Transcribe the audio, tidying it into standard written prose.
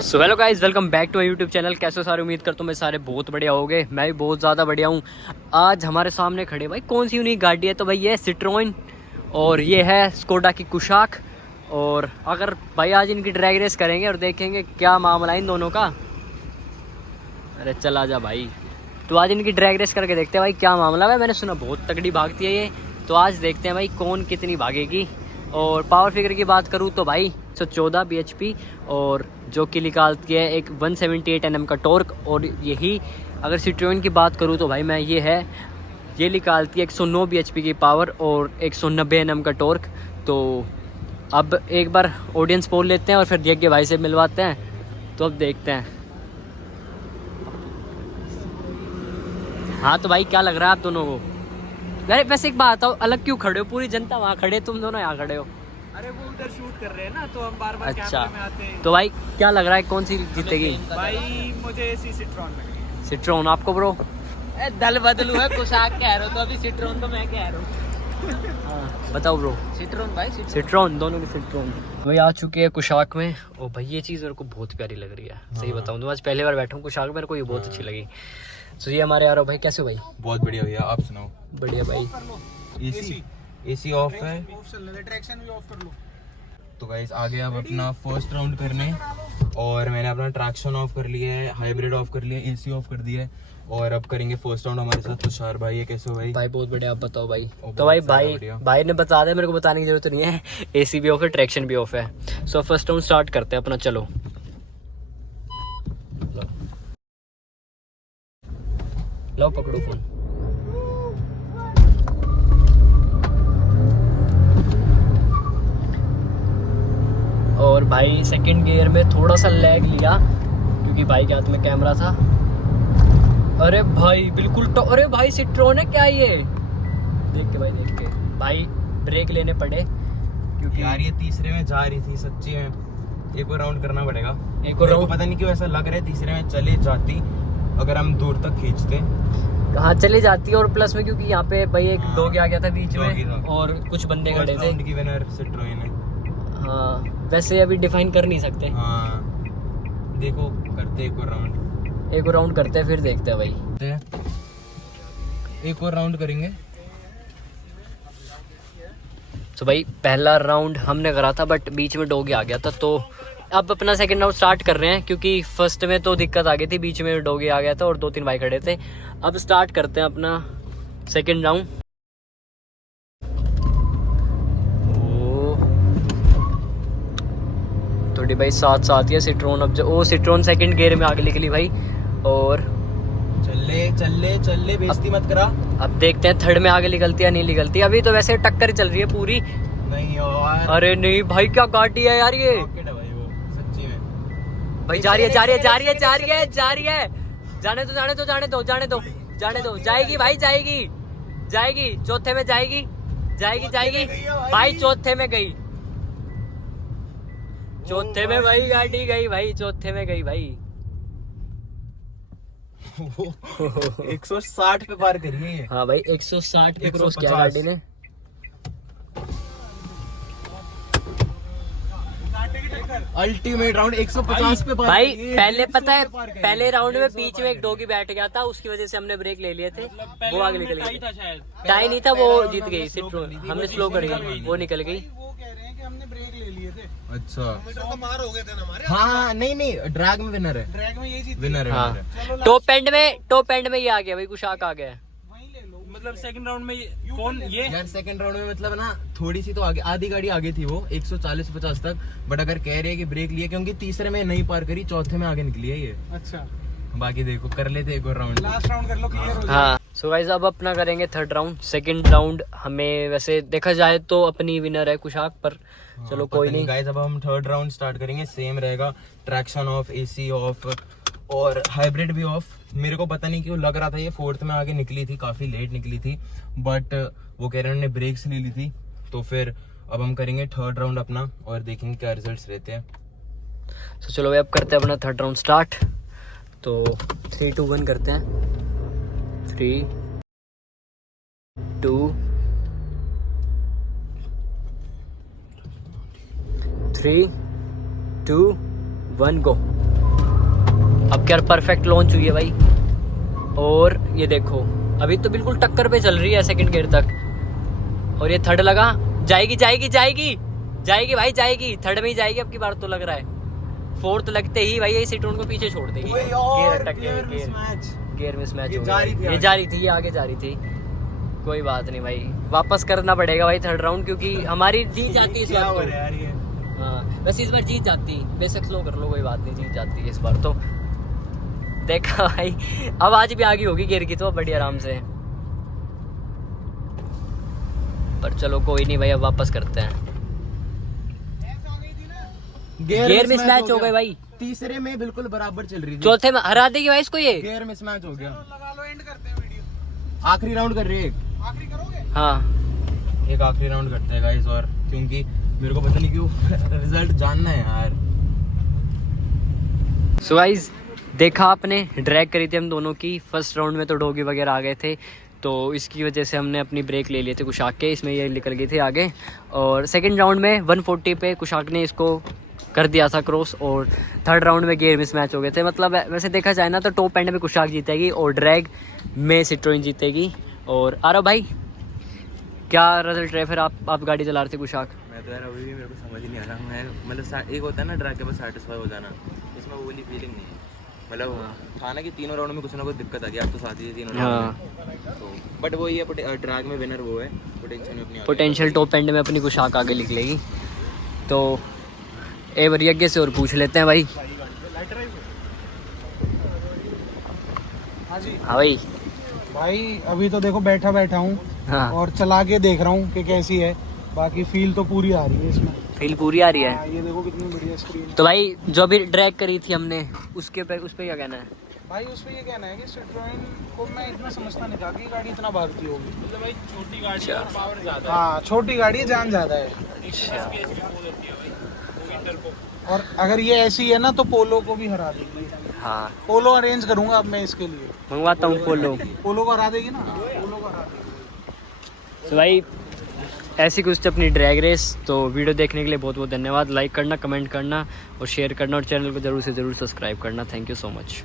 So hello guys, welcome back to YouTube channel. कैसे सारे, उम्मीद करता हूँ मैं सारे बहुत बढ़िया होगे। मैं भी बहुत ज़्यादा बढ़िया हूँ। आज हमारे सामने खड़े भाई कौन सी यूनिक गाड़ी है, तो भाई ये सिट्रोन और ये है स्कोडा की कुशाक। और अगर भाई आज इनकी ड्रैग रेस करेंगे और देखेंगे क्या मामला है इन दोनों का। अरे चला जा भाई, तो आज इनकी ड्रैग रेस करके देखते हैं भाई क्या मामला है। मैंने सुना बहुत तगड़ी भागती है ये, तो आज देखते हैं भाई कौन कितनी भागेगी। और पावर फिगर की बात करूँ तो भाई 114 bhp और जो कि निकालती है एक 178 Nm का टॉर्क। और यही अगर सिट्रोन की बात करूँ तो भाई मैं ये निकालती है 109 bhp की पावर और 190 Nm का टॉर्क। तो अब एक बार ऑडियंस पोल लेते हैं और फिर यज्ञ भाई से मिलवाते हैं। तो अब देखते हैं। हाँ तो भाई क्या लग रहा है आप दोनों को? यार वैसे एक बात बताओ, अलग क्यों खड़े हो? पूरी जनता वहाँ खड़े, तुम दोनों यहाँ खड़े हो। अरे वो उधर शूट कर रहे हैं ना, तो हम बार बार अच्छा, कैमरे में आते हैं। तो भाई क्या लग रहा है कौन सी जीतेगी? भाई मुझे ऐसी सिट्रॉन लग रही है। सिट्रोन, आपको ब्रो? दल बदलू है, कुशाक कह रहे हो तो अभी सिट्रोन तो मैं कह रहा हूँ। हाँ बताओ ब्रो। सिट्रोन भाई सिट्रोन, दोनों की सिट्रोन। वही आ चुके हैं कुशाक में। और भाई ये चीज़ मेरे को बहुत प्यारी लग रही है। सही बताऊँ तो आज पहली बार बैठा हूँ कुशाक, मेरे को ये बहुत अच्छी लगी। तो ये हमारे यार भाई, कैसे हो भाई? बहुत बढ़िया भैया, आप सुनाओ। बढ़िया भाई। एसी ऑफ है ट्रैक्शन भी ऑफ कर लो। तो गाइस आगे अब अपना फर्स्ट राउंड करने, और मैंने अपना ट्रैक्शन ऑफ कर लिया है, हाइब्रिड ऑफ कर लिया है, एसी ऑफ कर दिया है, और अब करेंगे फर्स्ट राउंड हमारे साथ तुषार भाई है। कैसे हो भाई? भाई बहुत बढ़िया, आप बताओ भाई। बहुत तो भाई बढ़िया। भाई ने बता दिया, मेरे को बताने की जरूरत नहीं है। एसी भी ऑफ है, ट्रैक्शन भी ऑफ है। सो फर्स्ट राउंड स्टार्ट करते हैं अपना। चलो लो पकड़ो फोन। और भाई सेकंड गियर में थोड़ा सा लैग लिया क्योंकि भाई के हाथ में कैमरा था। अरे भाई बिल्कुल तो, अरे भाई सिट्रोन है क्या ये? देख के भाई ब्रेक लेने पड़े क्योंकि यार ये तीसरे में जा रही थी सच्ची में। एक और राउंड करना पड़ेगा। एक और राउंड पता नहीं क्यों ऐसा लग रहा है तीसरे में चले जाती, अगर हम दूर तक खींचते। कहाँ चली जाती है। और प्लस में क्योंकि यहाँ पे भाई एक डॉग आ गया था बीच डॉगी में था। और कुछ बंदे खड़े थे। राउंड की विनर सिट्रोन है। हाँ वैसे अभी डिफाइन कर नहीं सकते। हाँ देखो, करते एक और राउंड। एक और राउंड करते हैं फिर देखते हैं भाई। एक और राउंड करेंगे। तो भाई पहला राउंड हमने करा था बट बीच में डॉगी आ गया था, तो अब अपना सेकंड राउंड स्टार्ट कर रहे हैं क्योंकि फर्स्ट में तो दिक्कत आ गई थी, बीच में डॉगी आ गया था और 2-3 भाई खड़े थे। अब स्टार्ट करते हैं अपना सेकंड राउंड। थोड़ी भाई साथ ही है सिट्रोन। अब जो सिट्रोन सेकंड गियर में आगे निकली भाई। और चल ले बेइज्जती मत करा। अब देखते हैं थर्ड में आगे निकलती है नहीं निकलती। अभी तो वैसे टक्कर चल रही है पूरी। नहीं यार, अरे नहीं भाई, क्या गाड़ी है यार ये? रॉकेट है भाई वो, सच्ची में। भाई जा रही है। जाने दो। जाएगी भाई, जाएगी चौथे में जाएगी भाई। चौथे में गई भाई, गाड़ी गई भाई, चौथे में गई भाई। 160 पे पार करी है ये। हाँ भाई 160 पे क्रॉस किया 150 गाड़ी ने। अल्टीमेट राउंड 150 पे पार भाई करी है। पहले पता है, 160 पे पार करी पहले है। राउंड में बीच में एक डॉगी बैठ गया था, उसकी वजह से हमने ब्रेक ले लिए थे। वो आगे निकल गई। टाई नहीं था, वो जीत गई सिट्रोन। हमने स्लो करी, वो निकल गई। वो कह रहे हैं कि हमने ब्रेक ले लिए थे। अच्छा तो मार हो गए थे ना हमारे। हाँ, नहीं ड्रैग में विनर है। ड्रैग में ये जीत विनर हाँ है। टॉप एंड में ये आ गया भाई, कुशाक आ गया। वहीं ले लो। मतलब सेकंड राउंड में कौन ये यार सेकंड राउंड में मतलब ना थोड़ी सी तो आगे, आधी गाड़ी आगे थी वो 140-50 तक। बट अगर कह रहे हैं कि ब्रेक लिया क्योंकि तीसरे में नहीं पार करी, चौथे में आगे निकली है ये। अच्छा बाकी देखो, कर लेते एक और राउंड। लास्ट राउंड कर लो, क्लियर हो जाए। हाँ सो गाइस अब अपना करेंगे थर्ड राउंड। सेकंड राउंड हमें वैसे देखा जाए तो अपनी विनर है कुशाक, पर चलो कोई नहीं। गाइस अब हम थर्ड राउंड स्टार्ट करेंगे। सेम रहेगा, ट्रैक्शन ऑफ, एसी ऑफ और हाइब्रिड भी ऑफ। मेरे को पता नहीं क्यों लग रहा था ये फोर्थ में आगे निकली थी, काफी लेट निकली थी, बट वो कह रहे उन्होंने ब्रेक्स ले ली थी। तो फिर अब हम करेंगे थर्ड राउंड अपना और देखेंगे क्या रिजल्ट्स रहते हैं। तो चलो अब करते हैं अपना थर्ड राउंड स्टार्ट। तो 3, 2, 1 करते हैं। 3, 2, 3, 2, 1 गो। अब क्या परफेक्ट लॉन्च हुई है भाई। और ये देखो अभी तो बिल्कुल टक्कर पे चल रही है सेकंड गियर तक। और ये थर्ड लगा, जाएगी जाएगी जाएगी जाएगी भाई, जाएगी थर्ड में ही जाएगी अब की बार तो लग रहा है। फोर्थ लगते ही भाई ये सिट्रोन को पीछे छोड़ देगी। गियर अटक गए, गियर में स्मैच हो गया। ये जा रही थी, ये आगे जा रही थी। कोई बात नहीं भाई, वापस करना पड़ेगा भाई थर्ड राउंड, क्योंकि हमारी जीत जाती है इस बार तो। हाँ वैसे इस बार जीत जाती, बेशक स्लो कर लो कोई बात नहीं, जीत जाती है इस बार तो। देखा भाई अब आज भी आगे होगी गियर की तो बड़ी आराम से। पर चलो कोई नहीं भाई, अब वापस करते हैं। गियर में स्मैच हो गए भाई। तीसरे में बिल्कुल बराबर चल रही थी, चौथे में हरा देगी भाई इसको ये। गियर में स्मैच हो गया। लगा लो, एंड करते हैं वीडियो। आखिरी राउंड कर रहे हैं, आखिरी करोगे? हाँ एक आखिरी राउंड करते हैं गाइस, और क्योंकि मेरे को पता नहीं क्यों रिजल्ट जानना है यार। सो गाइस देखा आपने, ड्रैग करी थी हम दोनों की। फर्स्ट राउंड में तो डॉगी वगैरह आ गए थे, तो इसकी वजह से हमने अपनी ब्रेक ले लिए थे कुशाक के, इसमें ये निकल गई थी आगे। और सेकंड राउंड में 140 पे कुशाक ने इसको कर दिया था क्रॉस, और थर्ड राउंड में गियर मिस मैच हो गए थे। मतलब वैसे देखा जाए ना तो टॉप एंड में कुशाक जीतेगी और ड्रैग में सिट्रोइन जीतेगी। और आरव भाई क्या रिजल्ट रहे फिर? आप गाड़ी चला रहे थे कुशाक। मैं तो यार अभी भी मेरे को समझ ही नहीं आ रहा। मैं मतलब एक होता है ना ड्रैग के बाद सैटिस्फाई हो जाना, इसमें वो वाली फीलिंग नहीं है। मतलब था ना कि तीनों राउंड में कुछ ना कुछ दिक्कत आ गई, अब तो साथ ही तीनों राउंड में तो। बट वो ये ड्रैग में विनर वो है, पोटेंशियल में अपनी पोटेंशियल टॉप एंड में अपनी कुशाक आगे निकलेगी। तो एक बार यज्ञ से और पूछ लेते हैं भाई। हाँ जी हाँ भाई। भाई, अभी तो देखो बैठा बैठा हूँ हाँ और चला के देख रहा हूँ कि कैसी है। बाकी फील तो पूरी आ रही है इसमें। फील पूरी आ रही हाँ, है। ये देखो कितनी बढ़िया स्क्रीन। तो भाई जो भी ड्रैग करी थी हमने उस पे क्या कहना है? भाई उस पे ये कहना है कि सिट्रोइन को मैं इतना समझता नहीं था कि ये गाड़ी इतना भागती होगी। मतलब भाई छोटी गाड़ी है और पावर ज्यादा है। हाँ छोटी गाड़ी है, जान ज्यादा है। और अगर ये ऐसी है ना तो पोलो को भी हरा देगी। हाँ पोलो अरेंज करूंगा अब मैं इसके लिए। मंगवाता हूँ पोलो। पोलो को हरा देगी ना, पोलो को हरा देगी। तो भाई ऐसी कुछ अपनी ड्रैग रेस। तो वीडियो देखने के लिए बहुत बहुत धन्यवाद। लाइक करना, कमेंट करना और शेयर करना, और चैनल को ज़रूर से ज़रूर सब्सक्राइब करना। Thank you so much.